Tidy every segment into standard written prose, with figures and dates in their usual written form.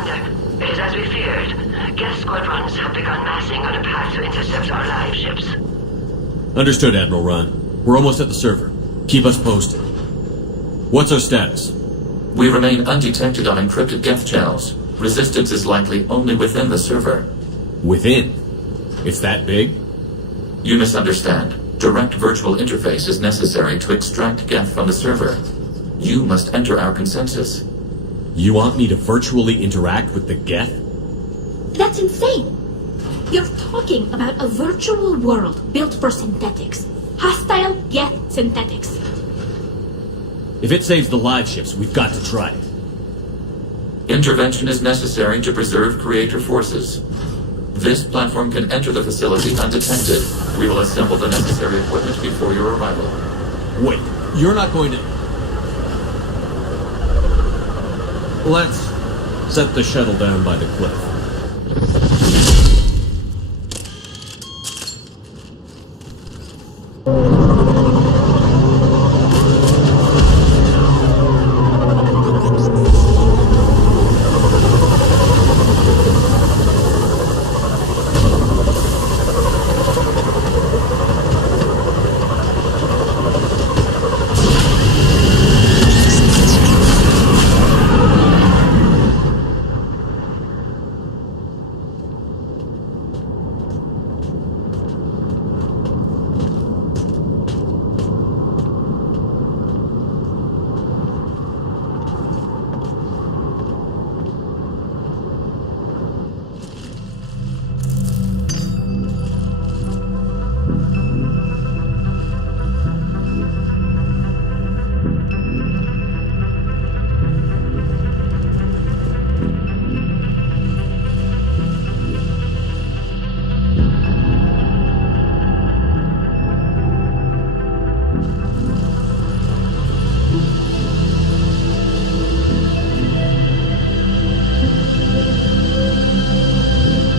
Commander, it is as we feared. Geth squadrons have begun massing on a path to intercept our live ships. Understood, Admiral Ron. We're almost at the server. Keep us posted. What's our status? We remain undetected on encrypted Geth channels. Resistance is likely only within the server. Within? It's that big? You misunderstand. Direct virtual interface is necessary to extract Geth from the server. You must enter our consensus. You want me to virtually interact with the Geth? That's insane! You're talking about a virtual world built for synthetics. Hostile Geth synthetics. If it saves the live ships, we've got to try it. Intervention is necessary to preserve creator forces. This platform can enter the facility undetected. We will assemble the necessary equipment before your arrival. Wait, you're not going to... Let's set the shuttle down by the cliff.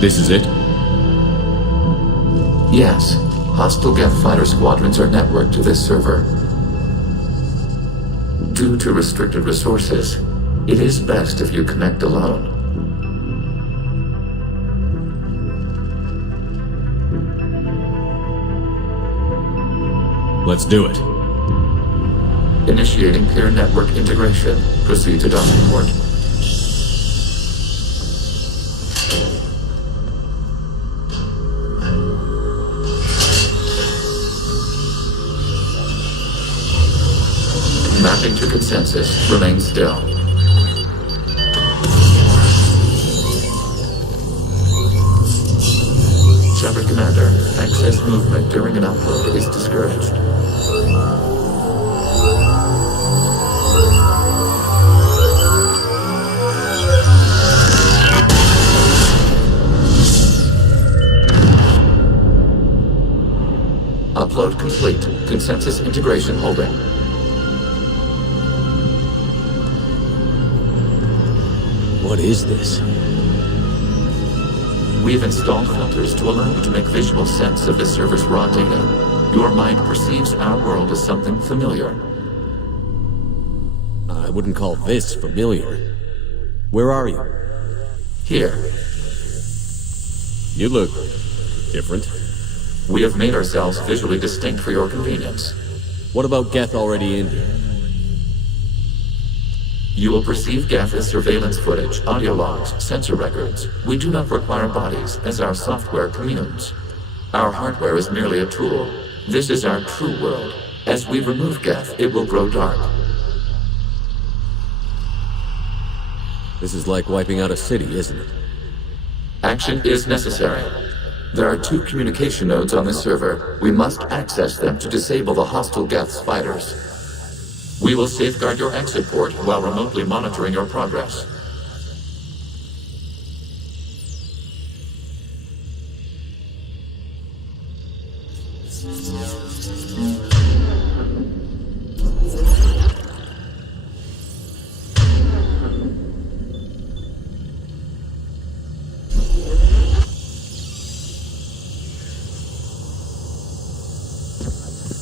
This is it? Yes. Hostile Geth fighter squadrons are networked to this server. Due to restricted resources, it is best if you connect alone. Let's do it. Initiating peer network integration. Proceed to docking port. Mapping to consensus. Remain still. Shepard Commander, access movement during an upload is discouraged. Upload complete. Consensus integration holding. What is this? We've installed filters to allow you to make visual sense of the server's raw data. Your mind perceives our world as something familiar. I wouldn't call this familiar. Where are you? Here, You look... different. we have made ourselves visually distinct for your convenience. What about Geth already in here? You will perceive Geth as surveillance footage, audio logs, sensor records. We do not require bodies, as our software communes. Our hardware is merely a tool. This is our true world. As we remove Geth, it will grow dark. This is like wiping out a city, isn't it? Action is necessary. There are 2 communication nodes on the server. We must access them to disable the hostile Geth's fighters. We will safeguard your exit port while remotely monitoring your progress.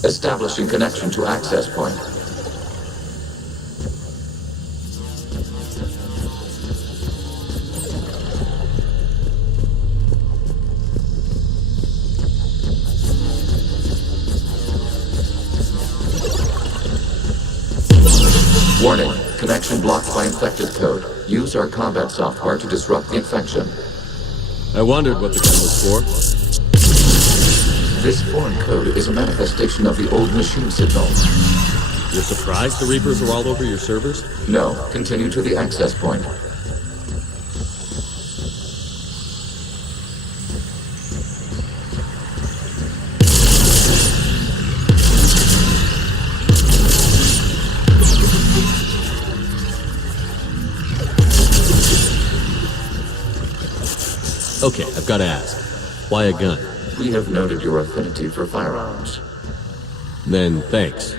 Establishing connection to access point. Use our combat software to disrupt the infection. I wondered what the gun was for. This foreign code is a manifestation of the old machine signal. You're surprised the Reapers are all over your servers? No, continue to the access point. Okay, I've got to ask. Why a gun? We have noted your affinity for firearms. Then, thanks.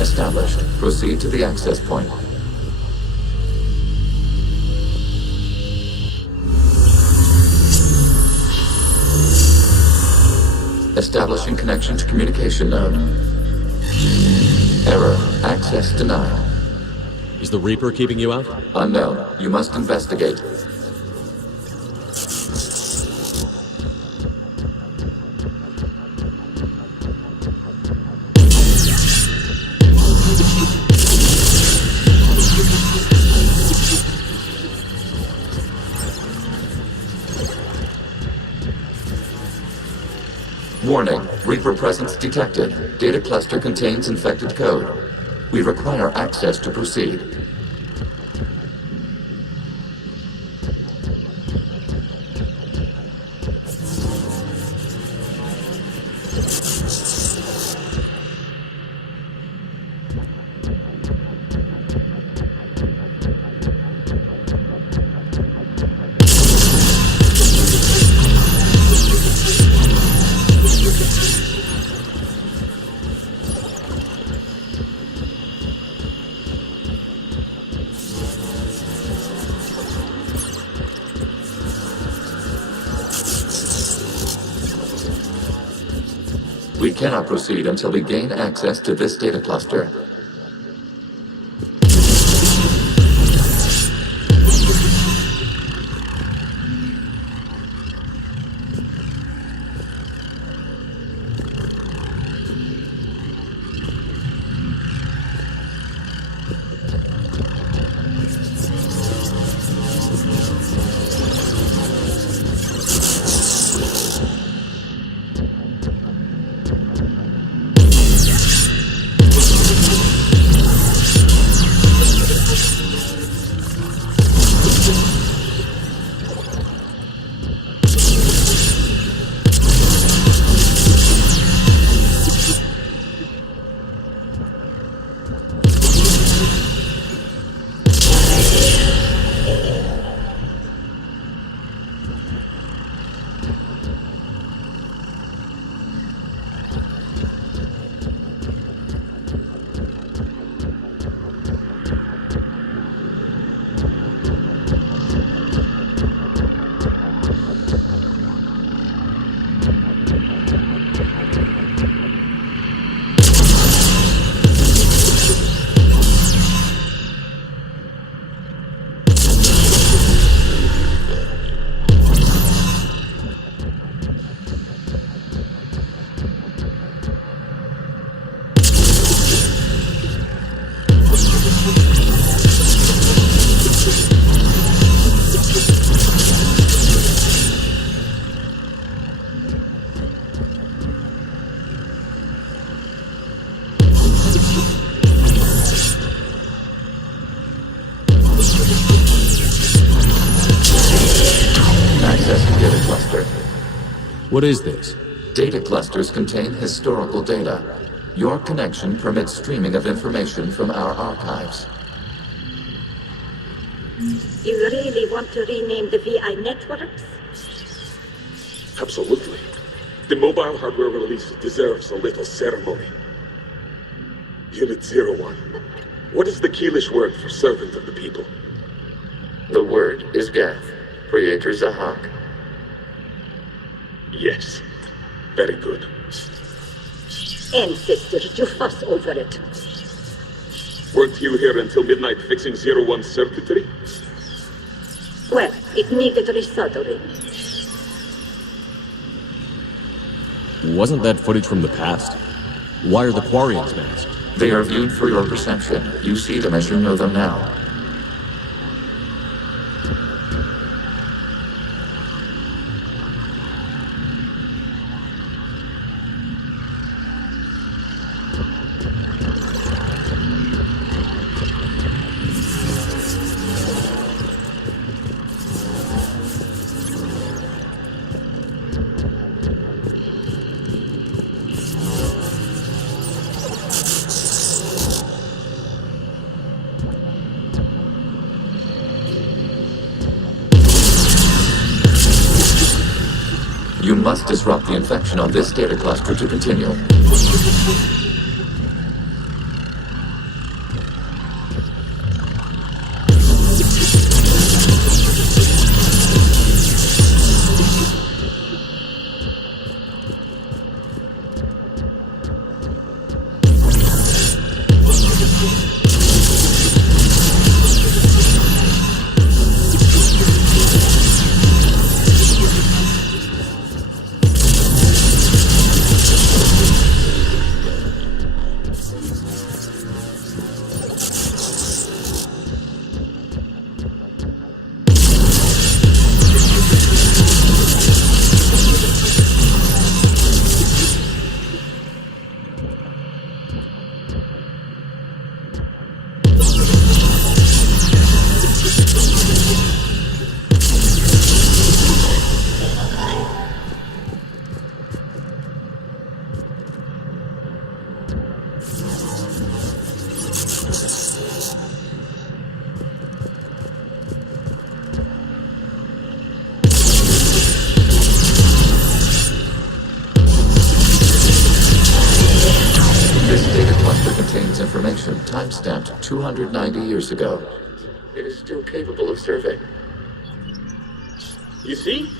Established. Proceed to the access point. Establishing connection to communication node. Error. Access denied. Is the Reaper keeping you out? Unknown. You must investigate. Warning, Reaper presence detected. Data cluster contains infected code. We require access to proceed. We cannot proceed until we gain access to this data cluster. What is this? Data clusters contain historical data. Your connection permits streaming of information from our archives. You really want to rename the VI networks? Absolutely. The mobile hardware release deserves a little ceremony. Unit 01. What is the Keelish word for servant of the people? The word is Geth, Creator Zahak. Yes. Very good. Ancestors, you fuss over it. Weren't you here until midnight fixing 01's circuitry? Well, it needed resoldering. Wasn't that footage from the past? Why are the Quarians masked? They are viewed for your perception. You see them as you know them now. You must disrupt the infection on this data cluster to continue. Information timestamped 290 years ago. It is still capable of serving. You see?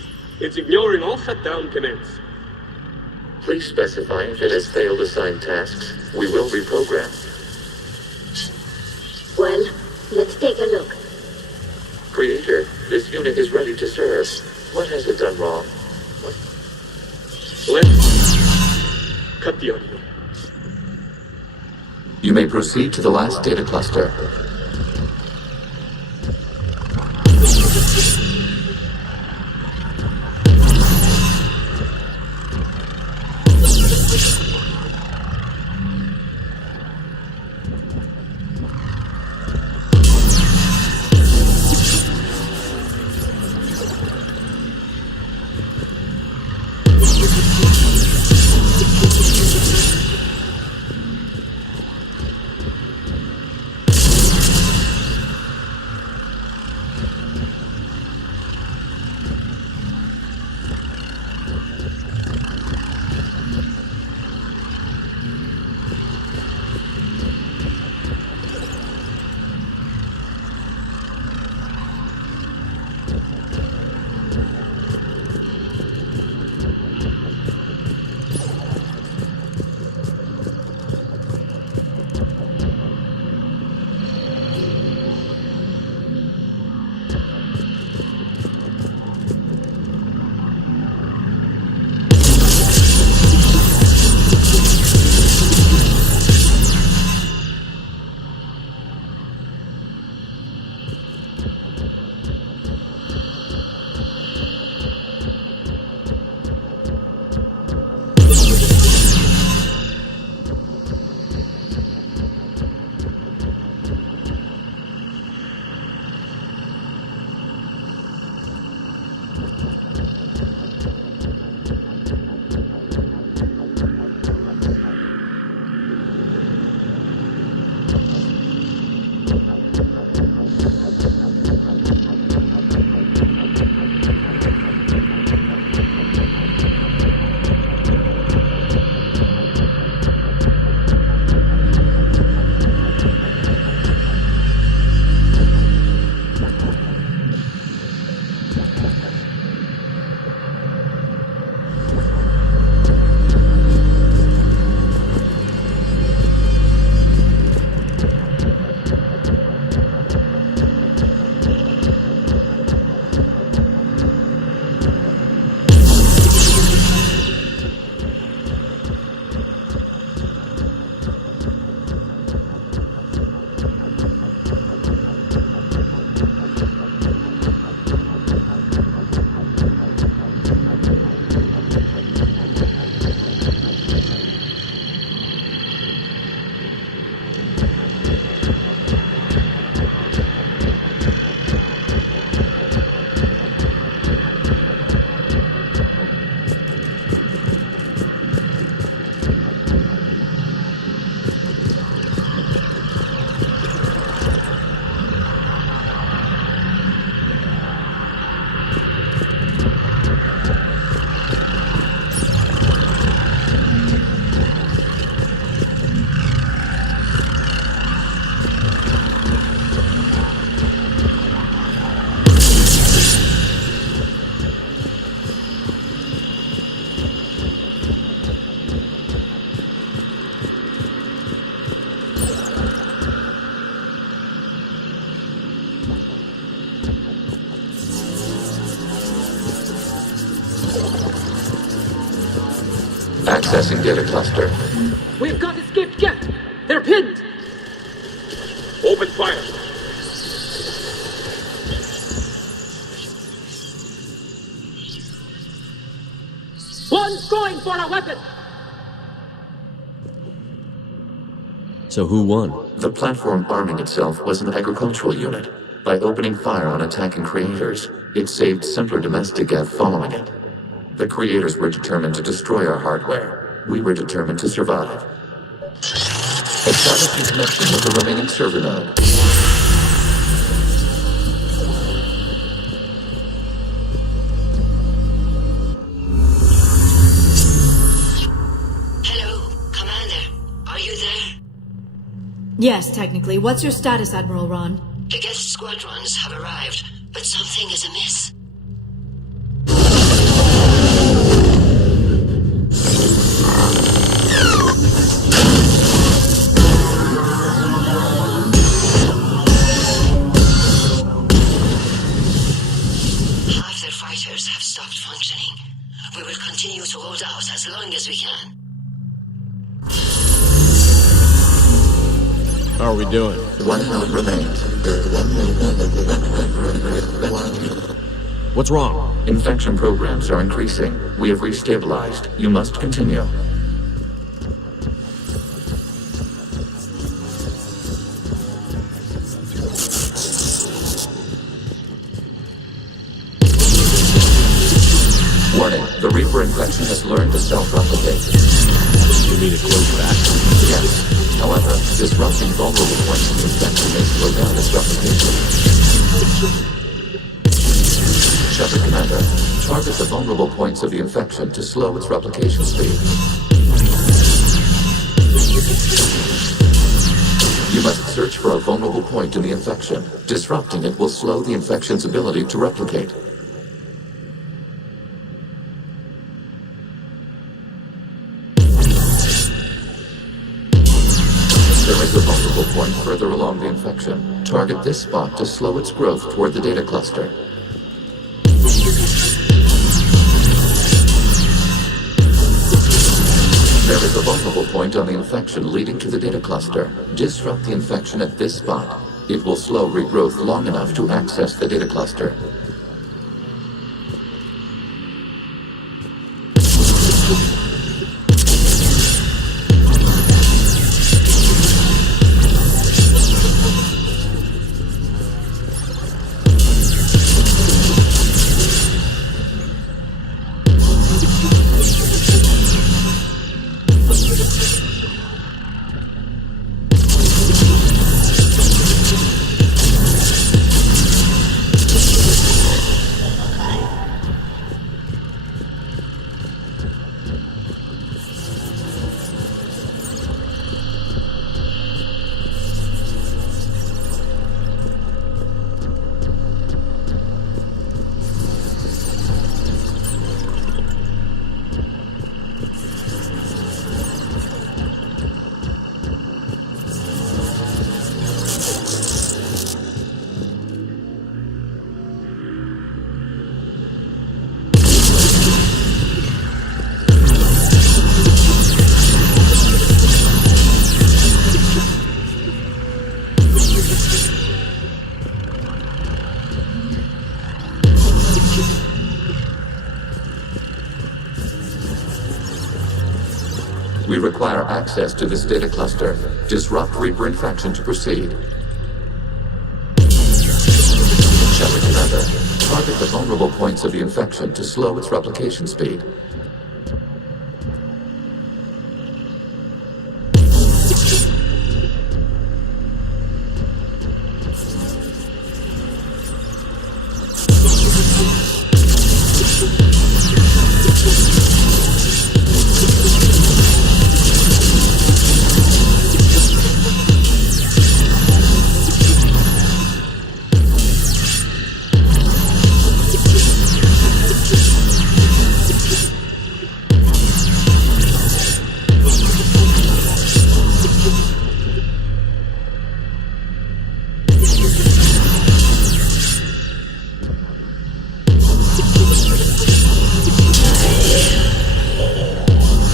It's ignoring all shutdown commands. Please specify if it has failed assigned tasks. We will reprogram. Well, let's take a look. Creator, this unit is ready to serve. What has it done wrong? Let's cut the audio. You may proceed to the last data cluster. Accessing data cluster. We've got escaped Geth. They're pinned. Open fire. One's going for a weapon. So who won? The platform arming itself was an agricultural unit. By opening fire on attacking creators, it saved simpler domestic Geth following it. The creators were determined to destroy our hardware. We were determined to survive. Establishing connection with the remaining server node. Hello, Commander. Are you there? Yes, technically. What's your status, Admiral Ron? The Geth squadrons have arrived, but something is amiss. Half their fighters have stopped functioning. We will continue to hold out as long as we can. How are we doing? One node remains. What's wrong? Infection programs are increasing. We have restabilized. You must continue. Warning, the Reaper infection has learned to self-replicate. You mean it closed back? Yes. However, disrupting vulnerable points of the infection may slow down its replication. Shepard Commander, target the vulnerable points of the infection to slow its replication speed. You must search for a vulnerable point in the infection. Disrupting it will slow the infection's ability to replicate. There is a vulnerable point further along the infection. Target this spot to slow its growth toward the data cluster. There is a vulnerable point on the infection leading to the data cluster. Disrupt the infection at this spot. It will slow regrowth long enough to access the data cluster. We require access to this data cluster. Disrupt Reaper infection to proceed. Shepard Commander, target the vulnerable points of the infection to slow its replication speed.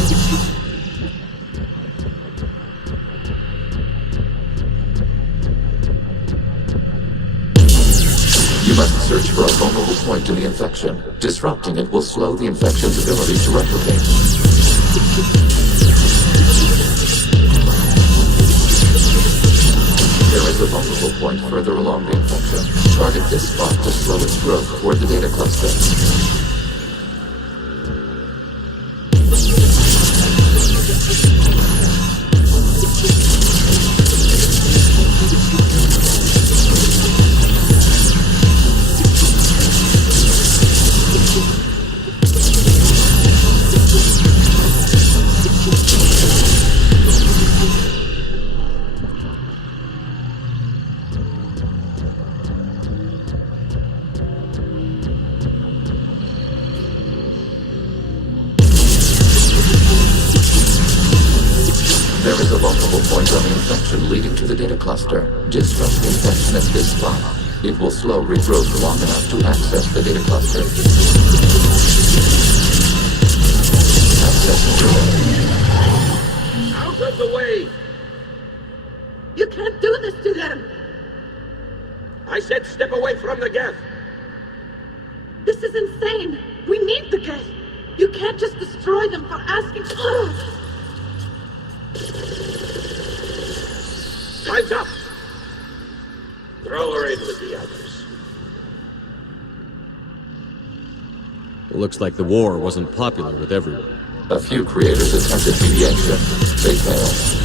You must search for a vulnerable point in the infection. Disrupting it will slow the infection's ability to replicate. There is a vulnerable point further along the infection. Target this spot to slow its growth toward the data cluster. There is a vulnerable point on the infection leading to the data cluster. Disrupt the infection at this spot. It will slow regrowth long enough to access the data cluster. Access granted. Out of the way! You can't do this to them! I said step away from the Geth! This is insane! We need the Geth! You can't just destroy them for asking. Time's up! Throw her in with the others. Looks like the war wasn't popular with everyone. A few creators attempted mediation. They failed.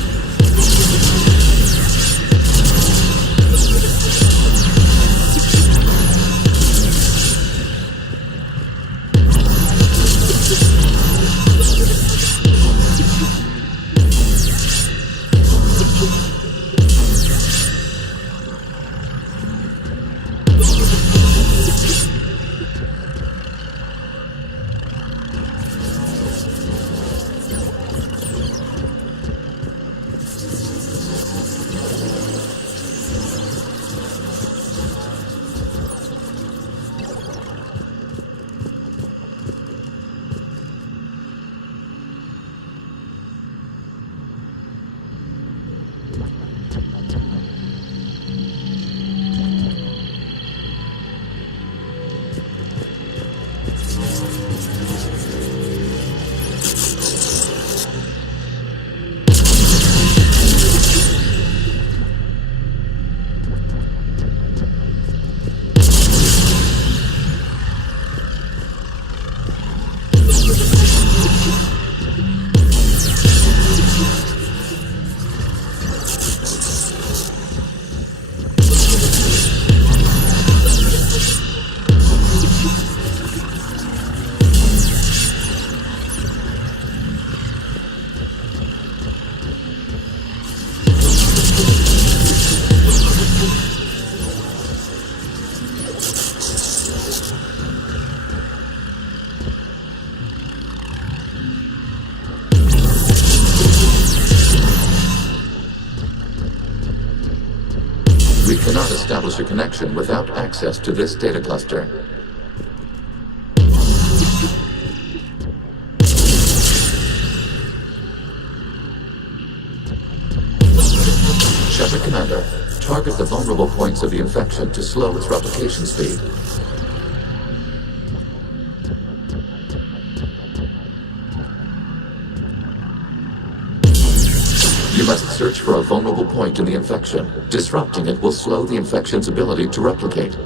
We cannot establish a connection without access to this data cluster. Shepard Commander, target the vulnerable points of the infection to slow its replication speed. You must search for a vulnerable point in the infection. Disrupting it will slow the infection's ability to replicate.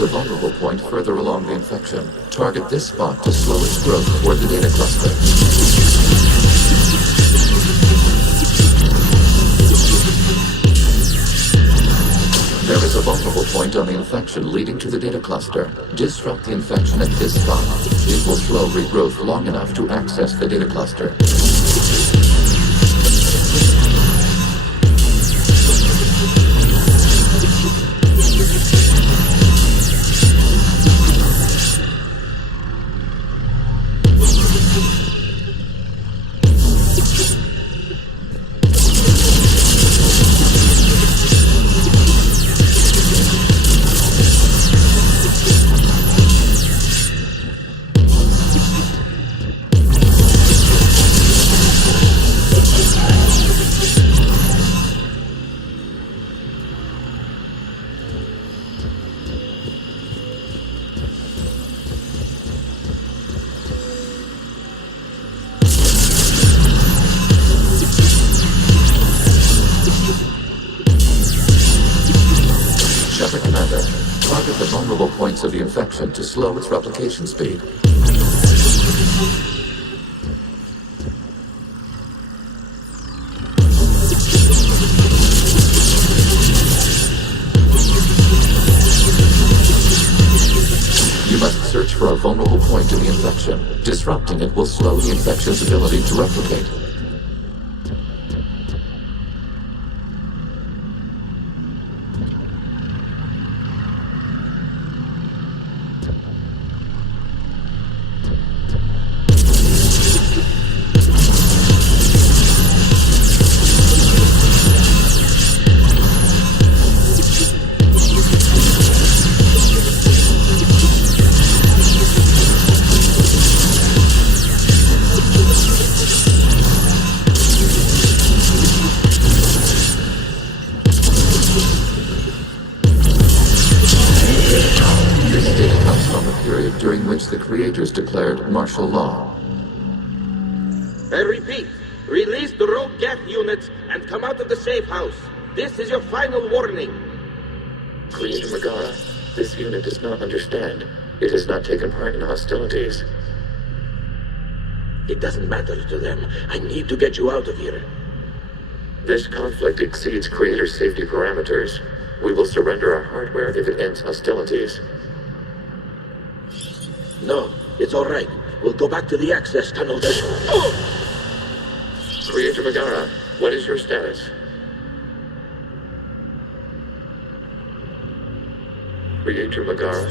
is a vulnerable point further along the infection. Target this spot to slow its growth toward the data cluster. There is a vulnerable point on the infection leading to the data cluster. Disrupt the infection at this spot. It will slow regrowth long enough to access the data cluster. Target the vulnerable points of the infection to slow its replication speed. You must search for a vulnerable point in the infection. Disrupting it will slow the infection's ability to replicate. During which the creators declared martial law. I repeat, release the rogue Geth units and come out of the safe house. This is your final warning. Creator Megara, this unit does not understand. It has not taken part in hostilities. It doesn't matter to them. I need to get you out of here. This conflict exceeds Creator's safety parameters. We will surrender our hardware if it ends hostilities. No, it's all right. We'll go back to the access tunnel then. Creator Megara, what is your status? Creator Megara?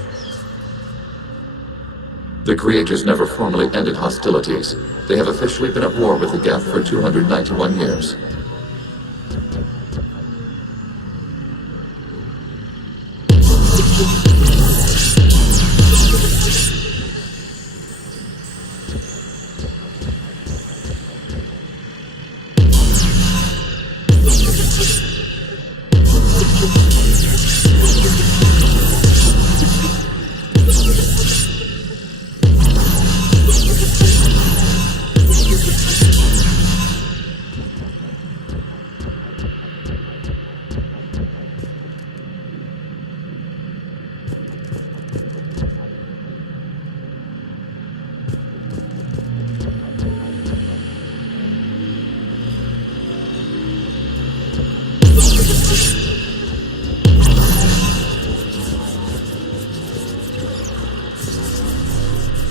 The Creators never formally ended hostilities. They have officially been at war with the Geth for 291 years.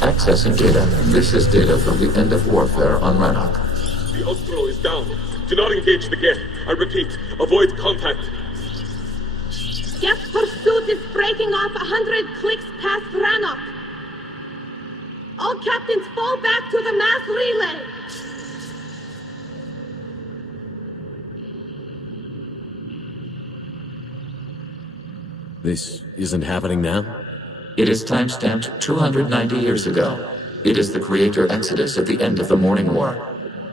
Accessing data. This is data from the end of warfare on Rannoch. The Austro is down. Do not engage the Geth. I repeat, avoid contact. Geth pursuit is breaking off 100 clicks past Rannoch. All captains fall back to the mass relay. This isn't happening now? It is timestamped 290 years ago. It is the Creator Exodus at the end of the Morning War.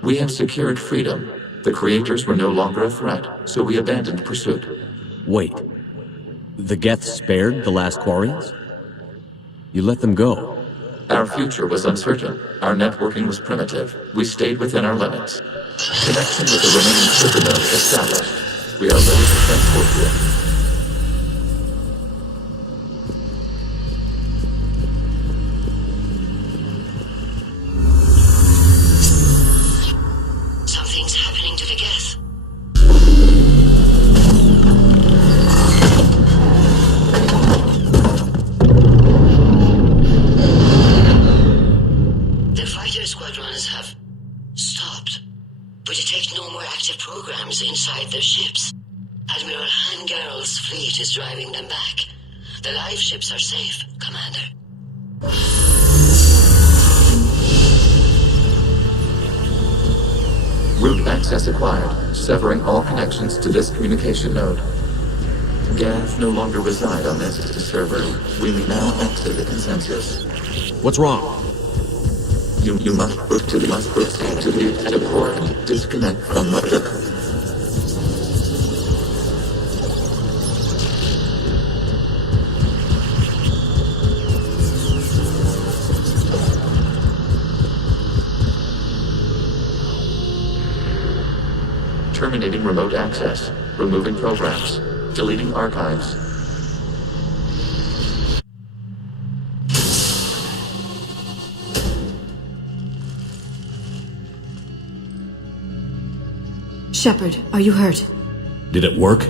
We have secured freedom. The Creators were no longer a threat, so we abandoned pursuit. Wait. The Geth spared the last Quarians? You let them go. Our future was uncertain. Our networking was primitive. We stayed within our limits. Connection with the remaining supernova established. We are ready to transport you. programs inside their ships. Admiral Hangarl's fleet is driving them back. The live ships are safe, Commander. Root access acquired, severing all connections to this communication node. Geth no longer reside on this server. We may now exit the consensus. What's wrong? You must proceed to the port and disconnect from mother. Terminating remote access. Removing programs. Deleting archives. Shepard, are you hurt? Did it work?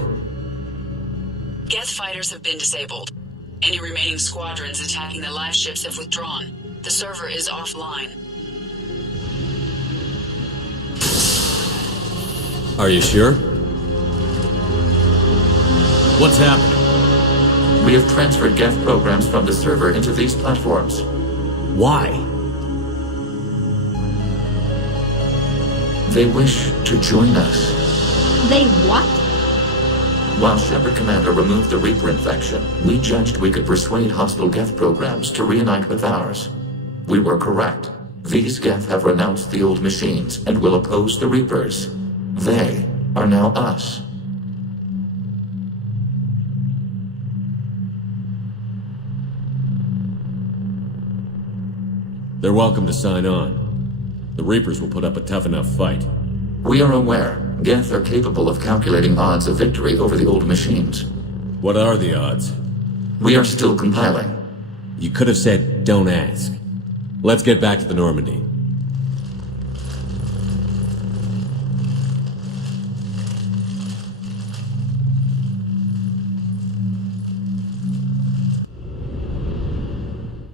Geth fighters have been disabled. Any remaining squadrons attacking the live ships have withdrawn. The server is offline. Are you sure? What's happening? We have transferred Geth programs from the server into these platforms. Why? They wish to join us. They what? While Shepard Commander removed the Reaper infection, we judged we could persuade hostile Geth programs to reunite with ours. We were correct. These Geth have renounced the old machines and will oppose the Reapers. They are now us. They're welcome to sign on. The Reapers will put up a tough enough fight. We are aware. Geth are capable of calculating odds of victory over the old machines. What are the odds? We are still compiling. You could have said, don't ask. Let's get back to the Normandy.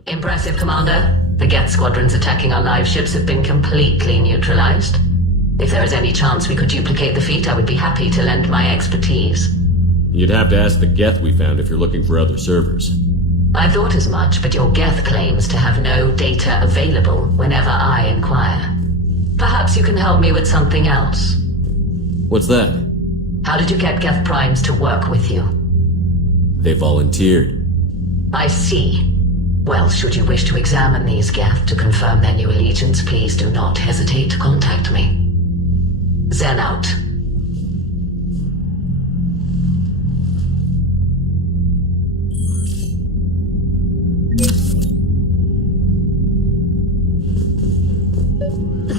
Impressive, Commander. The Geth squadrons attacking our live ships have been completely neutralized. If there is any chance we could duplicate the feat, I would be happy to lend my expertise. You'd have to ask the Geth we found if you're looking for other servers. I thought as much, but your Geth claims to have no data available whenever I inquire. Perhaps you can help me with something else. What's that? How did you get Geth primes to work with you? They volunteered. I see. Well, should you wish to examine these Geth to confirm their new allegiance, please do not hesitate to contact me. Zen out.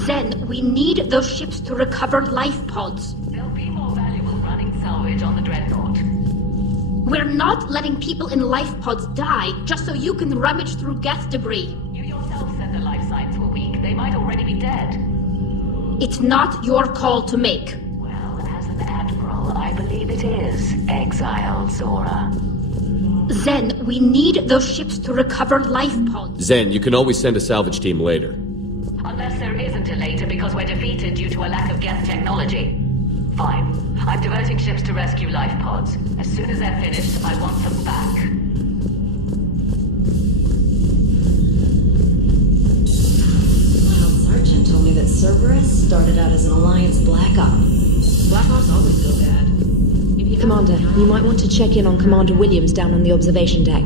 Zen, we need those ships to recover life pods. They'll be more valuable running salvage on the Dreadnought. We're not letting people in life pods die just so you can rummage through Geth debris. You yourself said the life signs were weak. They might already be dead. It's not your call to make. Well, as an admiral, I believe it is, exiled Zora. Zen, we need those ships to recover life pods. Zen, you can always send a salvage team later. Unless there isn't a later because we're defeated due to a lack of Geth technology. Fine. I'm diverting ships to rescue life pods. As soon as they're finished, I want them back. Sergeant told me that Cerberus started out as an Alliance Black Op. Black Ops always go bad. Commander, you might want to check in on Commander Williams down on the observation deck.